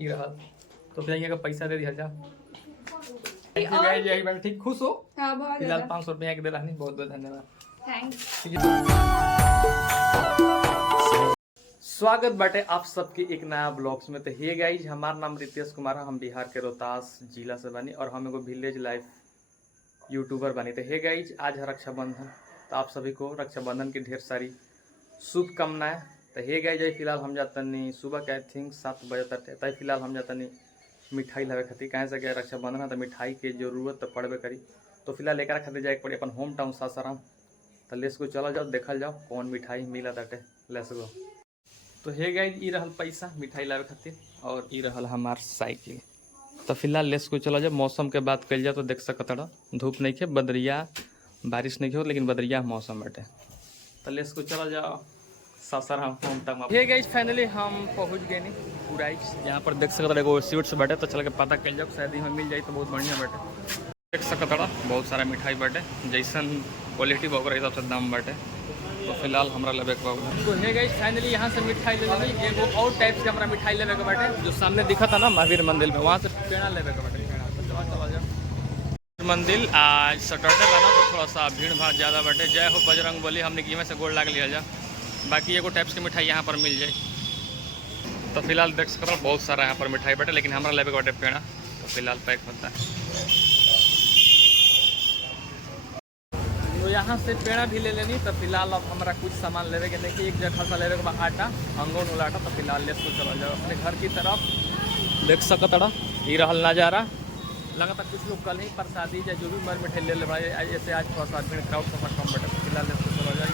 ही रहा तो फिर का पैसा दे दिया जा यही बैठ ठीक खुश हो। फिलहाल 500 रुपया के दे रहा बहुत बहुत धन्यवाद। स्वागत बाटे आप सबके एक नया ब्लॉग्स में। तो हे गाइज हमारा नाम रितेश कुमार है, हम बिहार के रोहतास जिला से बनी और हम एगो विलेज लाइफ यूट्यूबर बनी। तो हे गाइज आज है रक्षाबंधन, तो आप सभी को रक्षाबंधन की ढेर सारी शुभकामनाएं। तो हे गाइज फिलहाल हम जाता नहीं सुबह के आई थिंक 7 बजे तक, तब फिलहाल हम जाता नहीं मिठाई लावे खातिर। कहीं से गए रक्षाबंधन है तो मिठाई की जरूरत तो पड़बे करी, तो फिलहाल लेकर खातिर जाए पड़ी अपन होम टाउन सासाराम। तो लेस को चला जाओ देखल जाओ कौन मिठाई मिला ताटे, लेस गो। तो हे गाइज ई रहल पैसा मिठाई लावे खातिर और ई रहल हमार साइकिल। तो फिलहाल लेस को चला जाओ। मौसम के बात कल जाए तो देख सकता धूप नहीं खे, बदरिया बारिश नहीं हो, लेकिन बदरिया मौसम बाटे। तो लेस को चला जाओ Sasaram home town. Hey guys finally हम पहुंच गए नहीं पूराइच, यहाँ पर देख सकता एगो स्वीट्स बाटे। तो चल के पता कल जाओ शायद में मिल जाए तो बहुत बढ़िया बाटे। देख सकता बहुत सारा मिठाई बाटे, जैसन क्वालिटी वगैरह हिसाब से दाम बाटे। तो फिलहाल हमारा लेवे के बाबू तो हे गाइस फाइनली यहाँ से मिठाई ले लेनी। एगो और टाइप से हमारा मिठाई लेवे के बाटे, जो सामने दिखा था ना महावीर मंदिर में, वहाँ से पेड़ा लेवे के बाटे। पेड़ा तो चला जाओ मंदिर। आज सैटरडे बना तो थोड़ा सा भीड़ भाड़ ज़्यादा बाटे। जय हो बजरंग बली, हमने की में से गोड़ लाग लिया जा। बाकी एगो टाइप्स की मिठाई यहाँ पर मिल जाए। तो फिलहाल देख सकते हो बहुत सारा यहाँ पर मिठाई बाटे, लेकिन हमारा लेवे के बाटे पेड़ा। तो फिलहाल पैक होता है। तो यहाँ से पेड़ा भी ले लेनी। तो फिलहाल अब हमारा कुछ सामान लेवे के नहीं कि एक जगह सा लेवे के बाद आटा अंगोन वाला आटा। तो फिलहाल ले को चला जाओ अपने घर की तरफ। देख सकता ये रहल नज़ारा। लगातार कुछ लोग कल ही प्रसादी या जो भी मर मिठाई ले भाई, ऐसे आज थोड़ा सा भीड़ क्राउड थोड़ा कम बैठे। फिलहाल ले को चला जाए।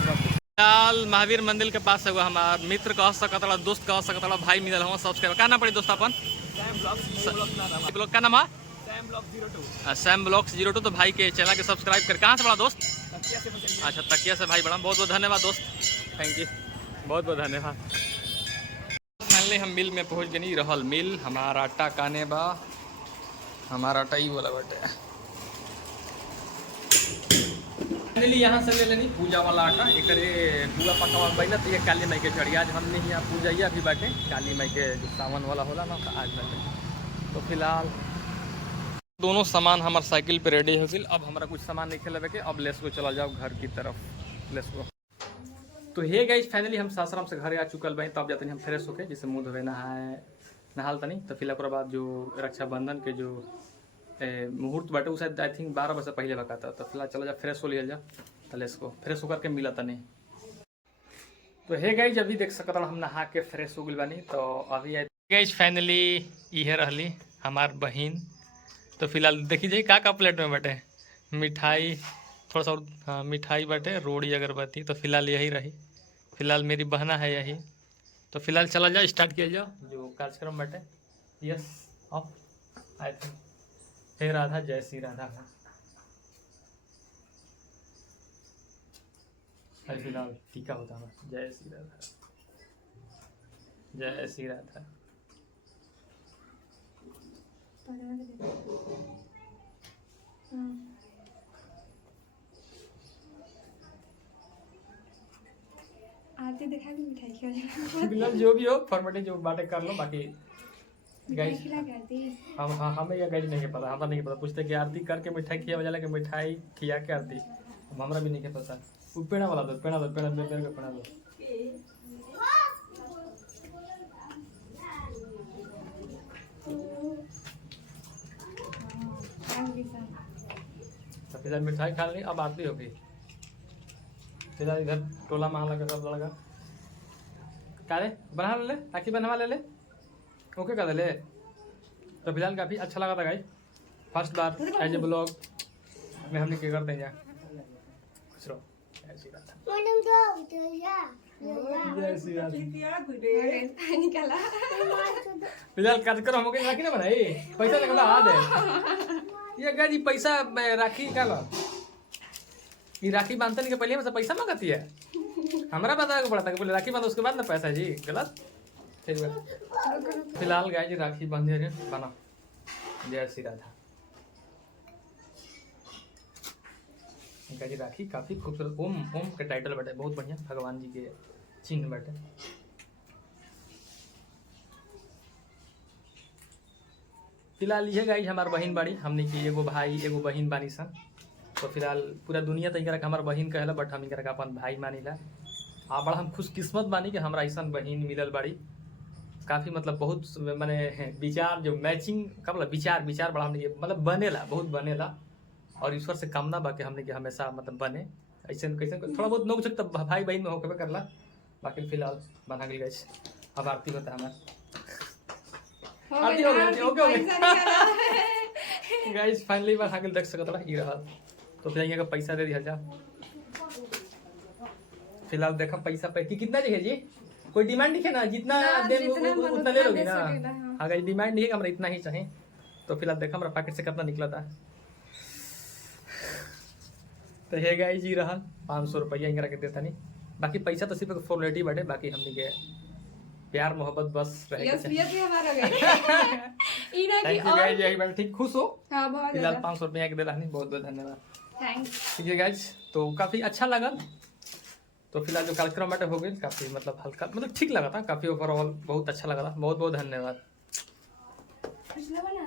फिलहाल महावीर मंदिर के पास है हमारा मित्र कह सकता, दोस्त कह सकता, भाई मिलल हम सब्सक्राइबर। क्या नाम पड़ी दोस्त अपन? ब्लॉग का नाम है सैम ब्लॉग्स 02। तो भाई के चैनल के सब्सक्राइब कर। कहाँ से बड़ा दोस्त? अच्छा तकिया से भाई बड़ा। बहुत बहुत धन्यवाद दोस्त, थैंक यू, बहुत बहुत धन्यवाद। फाइनली हम मिल में पहुंच गए। रहल मिल हमारा आटा काने बा, हमारा आटा ही बोला बटे। फाइनली यहाँ से ले लेनी पूजा वाला आटा। एक पूरा पकावा पहले तो ये काली माई के चढ़ी। आज हमने यहाँ पूजा भी बाटे काली माई के जो सावन वाला होला ना, तो आज बाटे। तो फिलहाल दोनों सामान हमारे साइकिल पे रेडी हो गई। अब हमारा कुछ सामान नहीं खेले के, अब लेस को चला जाओ घर की तरफ। लेस को तो हे गाइज फाइनली हम सासाराम से घर आ चुकल भाई। तो अब जाते हैं हम फ्रेश होके, जैसे मुँह धोवे नहाल तनी। तो फिर ओकरा बाद जो रक्षाबंधन के जो मुहूर्त बाटे वो शायद आई थिंक 12 बजे पहले बकाता। तो फिलहाल चला जा फ्रेश हो लिया जा। तो लेस को फ्रेश होकर के मिला तनी। तो हे गाइज अभी देख सकता हम नहा के फ्रेश हो गई बानी। तो अभी गाइज फाइनली ये रहली हमार बहन। तो फिलहाल देखी जाइए का प्लेट में बटे मिठाई, थोड़ा सा और हाँ मिठाई बटे, रोड़ी अगरबत्ती। तो फिलहाल यही रही, फिलहाल मेरी बहना है यही। तो फिलहाल चला जाओ स्टार्ट किया जाओ जो कार्यक्रम बटे। यस ऑफ आई थिंक हे राधा, जय श्री राधा। फिलहाल टीका होता है जय श्री राधा, जय श्री राधा। आरती दिखा के मिठाई खिला। फिलहाल जो भी हो फॉर्मेटिंग जो बातें कर लो। बाकी गाइस हम हमें यह गाइस नहीं पता, हमें नहीं पता। पूछते कि आरती करके मिठाई खिया बजा कि मिठाई खिया के आरती, अब हमरा भी नहीं पता। पेड़ा वाला दो, पेड़ा दो, पेड़ा दो, पेड़ा दो। तो फिलहाल मिठाई खा ली, अब आरती होगी। फिलहाल इधर टोला महला का सब लड़का का रे बना ले, राखी बनवा ले ओके कर ले। तो फिलहाल काफ़ी अच्छा लगा था गाइस, फर्स्ट बार एज ए ब्लॉग में हमने क्या करते हैं। खुश रहो, ऐसी बात है। फिलहाल कार्यक्रम हो गया, राखी ना बनाई, पैसा निकला आ दे ये गाजी पैसा राखी का ला। ये राखी बांधते नहीं के पहले हमसे पैसा मांगती है, हमारा बताया को पड़ता है पहले राखी बांधो उसके बाद ना पैसा जी, गलत। फिलहाल गाय जी राखी बांधे रहे बना। जय श्री राधा। गाय जी राखी काफी खूबसूरत ओम ओम के टाइटल बैठे, बहुत बढ़िया भगवान जी के चिन्ह बैठे। फिलहाल ये गाइज हमार बहिन बाड़ी, हमने की एगो भाई एगो बहिन बानी सन। तो फिलहाल पूरा दुनिया तो इनकरा के हमार बहिन कहेला, बट हम इनकरा के अपन भाई मानीला। आ बड़ा हम खुशकिस्मत बानी कि हमरा ऐसा बहिन मिलल बाड़ी। काफ़ी मतलब बहुत माने विचार जो मैचिंग का मतलब विचार विचार बड़ा हमने मतलब बनेला, बहुत बनेला। और ईश्वर से कामना बा कि हमने के हमेशा मतलब बने ऐसे कैसे थोड़ा बहुत नोक झोंक तो भाई बहन में होके करला। बाकी फिलहाल बना गई गाइस। अब आरती होता है हमारा, आरती हो गई, ओके ओके गाइस। फाइनली बना के देख सकत रहा ई रहा। तो फिर यहाँ का पैसा दे दिया जा। फिलहाल देखा पैसा पे कि कितना चाहिए जी, कोई डिमांड नहीं है ना, जितना दे उतना ले लोगे ना। अगर डिमांड नहीं है हमारा इतना ही चाहिए। तो फिलहाल देखा हमारा पैकेट से कितना निकला था। तो हे गाइस जी रहा 500 रुपया इनका के देता नहीं। बाकी पैसा तो सिर्फ फॉर्मेलिटी बाटे, बाकी हमने के प्यार मोहब्बत बस रहेगा। यस भी हमारा गई ई ना कि थैंक यू गाइस, यही बात ठीक खुश हो। हां बहुत फिलहाल ज्यादा 500 रुपया के देला नहीं, बहुत बहुत धन्यवाद। थैंक्स। ठीक है गाइस, तो काफ़ी अच्छा लगा। तो फिलहाल जो कार्यक्रम बाटे हो गई काफ़ी मतलब हल्का मतलब ठीक लगा था, काफ़ी ओवरऑल बहुत अच्छा लगा था। बहुत बहुत धन्यवाद। पिछला वाला